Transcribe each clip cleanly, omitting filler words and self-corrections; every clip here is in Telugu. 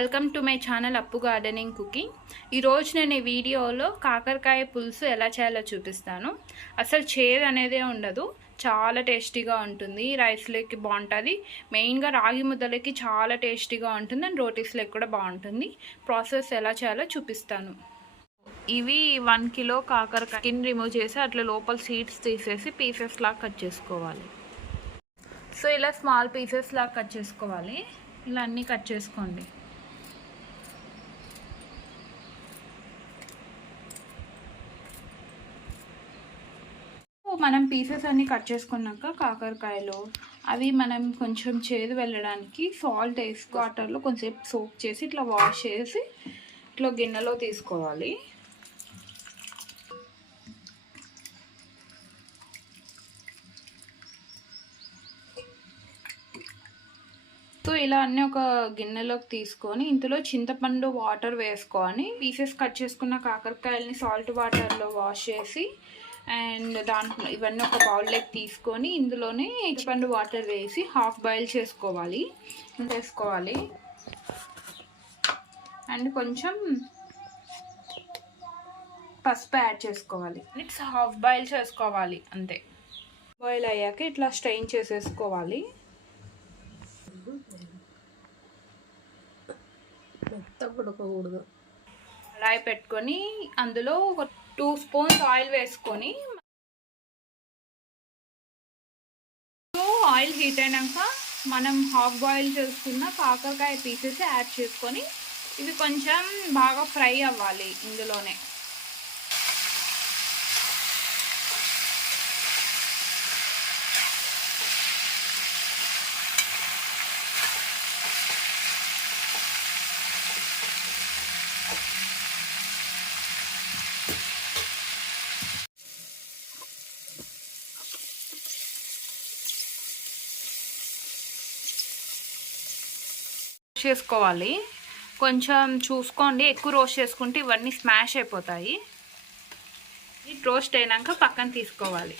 వెల్కమ్ టు మై ఛానల్ అప్పు గార్డెనింగ్ కుకింగ్. ఈరోజు నేను ఈ వీడియోలో కాకరకాయ పులుసు ఎలా చేయాలో చూపిస్తాను. అసలు చేదు అనేదే ఉండదు, చాలా టేస్టీగా ఉంటుంది. రైస్లోకి బాగుంటుంది, మెయిన్గా రాగి ముద్దలకి చాలా టేస్టీగా ఉంటుంది అండ్ రోటీస్లోకి కూడా బాగుంటుంది. ప్రాసెస్ ఎలా చేయాలో చూపిస్తాను. ఇవి 1 కిలో కాకరకాయ స్కిన్ రిమూవ్ చేసి అట్లా లోపల సీడ్స్ తీసేసి పీసెస్ లాగా కట్ చేసుకోవాలి. సో ఇలా స్మాల్ పీసెస్ లాగా కట్ చేసుకోవాలి. ఇలా అన్నీ కట్ చేసుకోండి. మనం పీసెస్ అన్నీ కట్ చేసుకున్నాక కాకరకాయలు అవి మనం కొంచెం చేదు వెళ్ళడానికి సాల్ట్ వేసి వాటర్లో కొంచెం సోక్ చేసి ఇట్లా వాష్ చేసి ఇట్లా గిన్నెలో తీసుకోవాలి. సో ఇలా అన్నీ ఒక గిన్నెలోకి తీసుకొని ఇందులో చింతపండు వాటర్ వేసుకొని పీసెస్ కట్ చేసుకున్న కాకరకాయలని సాల్ట్ వాటర్లో వాష్ చేసి అండ్ దాంట్లో ఇవన్నీ ఒక బౌల్లోకి తీసుకొని ఇందులోనే చింతపండు వాటర్ వేసి హాఫ్ బాయిల్ చేసుకోవాలి. అండ్ కొంచెం పసుపు యాడ్ చేసుకోవాలి. ఇట్స్ హాఫ్ బాయిల్ చేసుకోవాలి అంతే. బాయిల్ అయ్యాక ఇట్లా స్ట్రెయిన్ చేసేసుకోవాలి. కడాయి పెట్టుకొని అందులో ఒక 2 స్పూన్స్ ఆయిల్ వేసుకొని ఆయిల్ హీట్ అయినాక మనం హాఫ్ బాయిల్ చేసుకున్న కాకరకాయ పీసెస్ యాడ్ చేసుకొని ఇవి కొంచెం బాగా ఫ్రై అవ్వాలి. ఇందులోనే చేసుకోవాలి. కొంచెం చూసుకోండి, ఎక్కువ రోస్ట్ చేసుకుంటే ఇవన్నీ స్మాష్ అయిపోతాయి. రోస్ట్ అయినాక పక్కన తీసుకోవాలి.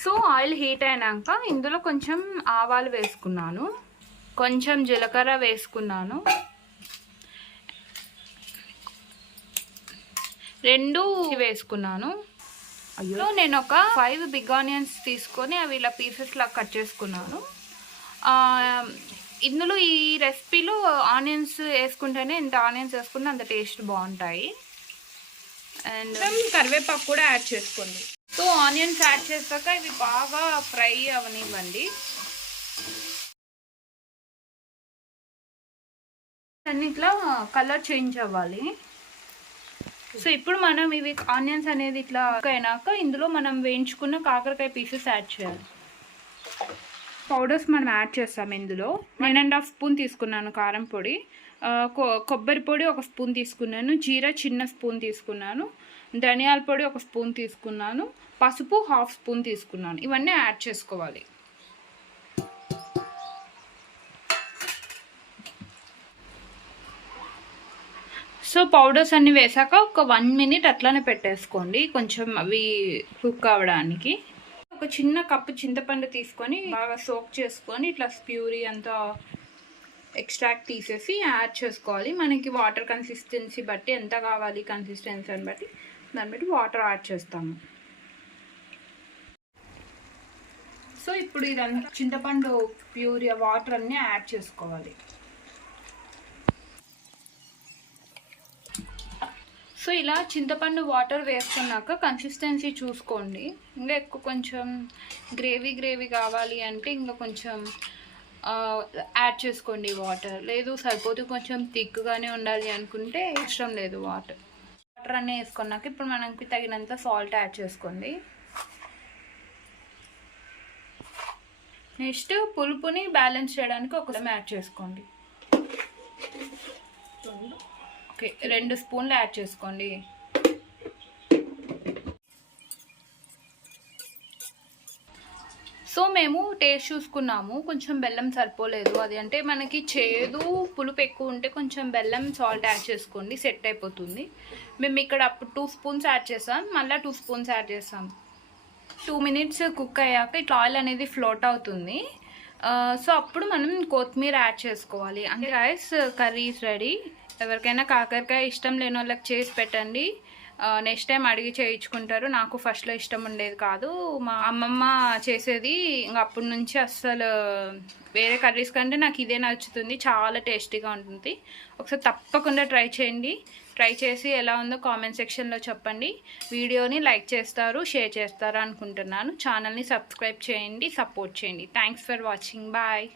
సో ఆయిల్ హీట్ అయినాక ఇందులో కొంచెం ఆవాలు వేసుకున్నాను, కొంచెం జీలకర్ర వేసుకున్నాను, 2 వేసుకున్నాను. అయ్యో నేను ఒక 5 బిగ్ ఆనియన్స్ తీసుకొని అవి ఇలా పీసెస్ లాగా కట్ చేసుకున్నాను. ఇందులో ఈ రెసిపీలో ఆనియన్స్ వేసుకుంటేనే ఎంత ఆనియన్స్ వేసుకుంటే అంత టేస్ట్ బాగుంటాయి. అండ్ కరివేపాకు కూడా యాడ్ చేసుకోండి. సో ఆనియన్స్ యాడ్ చేశాక ఇవి బాగా ఫ్రై అవనివ్వండి. అన్నిట్లా కలర్ చేంజ్ అవ్వాలి. సో ఇప్పుడు మనం ఇవి ఆనియన్స్ అనేది ఇట్లా అయినాక ఇందులో మనం వేయించుకున్న కాకరకాయ పీసెస్ యాడ్ చేయాలి. పౌడర్స్ మనం యాడ్ చేస్తాం. ఇందులో 1.5 స్పూన్ తీసుకున్నాను కారం పొడి, కొబ్బరి పొడి 1 స్పూన్ తీసుకున్నాను, జీరా చిన్న స్పూన్ తీసుకున్నాను, ధనియాల పొడి 1 స్పూన్ తీసుకున్నాను, పసుపు 1/2 స్పూన్ తీసుకున్నాను. ఇవన్నీ యాడ్ చేసుకోవాలి. సో పౌడర్స్ అన్నీ వేసాక ఒక 1 మినిట్ అట్లానే పెట్టేసుకోండి, కొంచెం అవి కుక్ అవ్వడానికి. ఒక చిన్న కప్పు చింతపండు తీసుకొని బాగా సోక్ చేసుకొని ఇట్లా ప్యూరీ అంతా ఎక్స్ట్రాక్ట్ తీసేసి యాడ్ చేసుకోవాలి. మనకి వాటర్ కన్సిస్టెన్సీ బట్టి ఎంత కావాలి కన్సిస్టెన్సీని బట్టి దాన్ని బట్టి వాటర్ యాడ్ చేస్తాము. సో ఇప్పుడు ఇదంతా చింతపండు ప్యూరీ వాటర్ అన్నీ యాడ్ చేసుకోవాలి. సో ఇలా చింతపండు వాటర్ వేసుకున్నాక కన్సిస్టెన్సీ చూసుకోండి. ఇంకా ఎక్కువ కొంచెం గ్రేవీ కావాలి అంటే ఇంకా కొంచెం యాడ్ చేసుకోండి వాటర్. లేదు సరిపోతే కొంచెం థిక్గానే ఉండాలి అనుకుంటే ఇష్టం లేదు వాటర్ అన్నీ వేసుకున్నాక ఇప్పుడు మనకి తగినంత సాల్ట్ యాడ్ చేసుకోండి. నెక్స్ట్ పులుపుని బ్యాలెన్స్ చేయడానికి ఒక యాడ్ చేసుకోండి. ఓకే 2 స్పూన్లు యాడ్ చేసుకోండి. సో మేము టేస్ట్ చూసుకున్నాము, కొంచెం బెల్లం సరిపోలేదు. అది అంటే మనకి చేదు పులుపు ఎక్కువ ఉంటే కొంచెం బెల్లం సాల్ట్ యాడ్ చేసుకోండి, సెట్ అయిపోతుంది. మేము ఇక్కడ అప్పుడు 2 స్పూన్స్ యాడ్ చేసాం, మళ్ళీ 2 స్పూన్స్ యాడ్ చేసాం. 2 మినిట్స్ కుక్ అయ్యాక ఇట్లా ఆయిల్ అనేది ఫ్లోట్ అవుతుంది. సో అప్పుడు మనం కొత్తిమీర యాడ్ చేసుకోవాలి. అంటే గైస్ కర్రీ ఈజ్ రెడీ. ఎవరికైనా కాకరకాయ ఇష్టం లేని వాళ్ళకి చేసి పెట్టండి. నెక్స్ట్ టైం అడిగి చేయించుకుంటారు. నాకు ఫస్ట్లో ఇష్టం ఉండేది కాదు, మా అమ్మమ్మ చేసేది. ఇంకా అప్పటి నుంచి అస్సలు వేరే కర్రీస్ కంటే నాకు ఇదే నచ్చుతుంది, చాలా టేస్టీగా ఉంటుంది. ఒకసారి తప్పకుండా ట్రై చేయండి. ట్రై చేసి ఎలా ఉందో కామెంట్ సెక్షన్లో చెప్పండి. వీడియోని లైక్ చేస్తారు, షేర్ చేస్తారు అనుకుంటున్నాను. ఛానల్ని సబ్స్క్రైబ్ చేయండి, సపోర్ట్ చేయండి. Thanks for watching. బాయ్.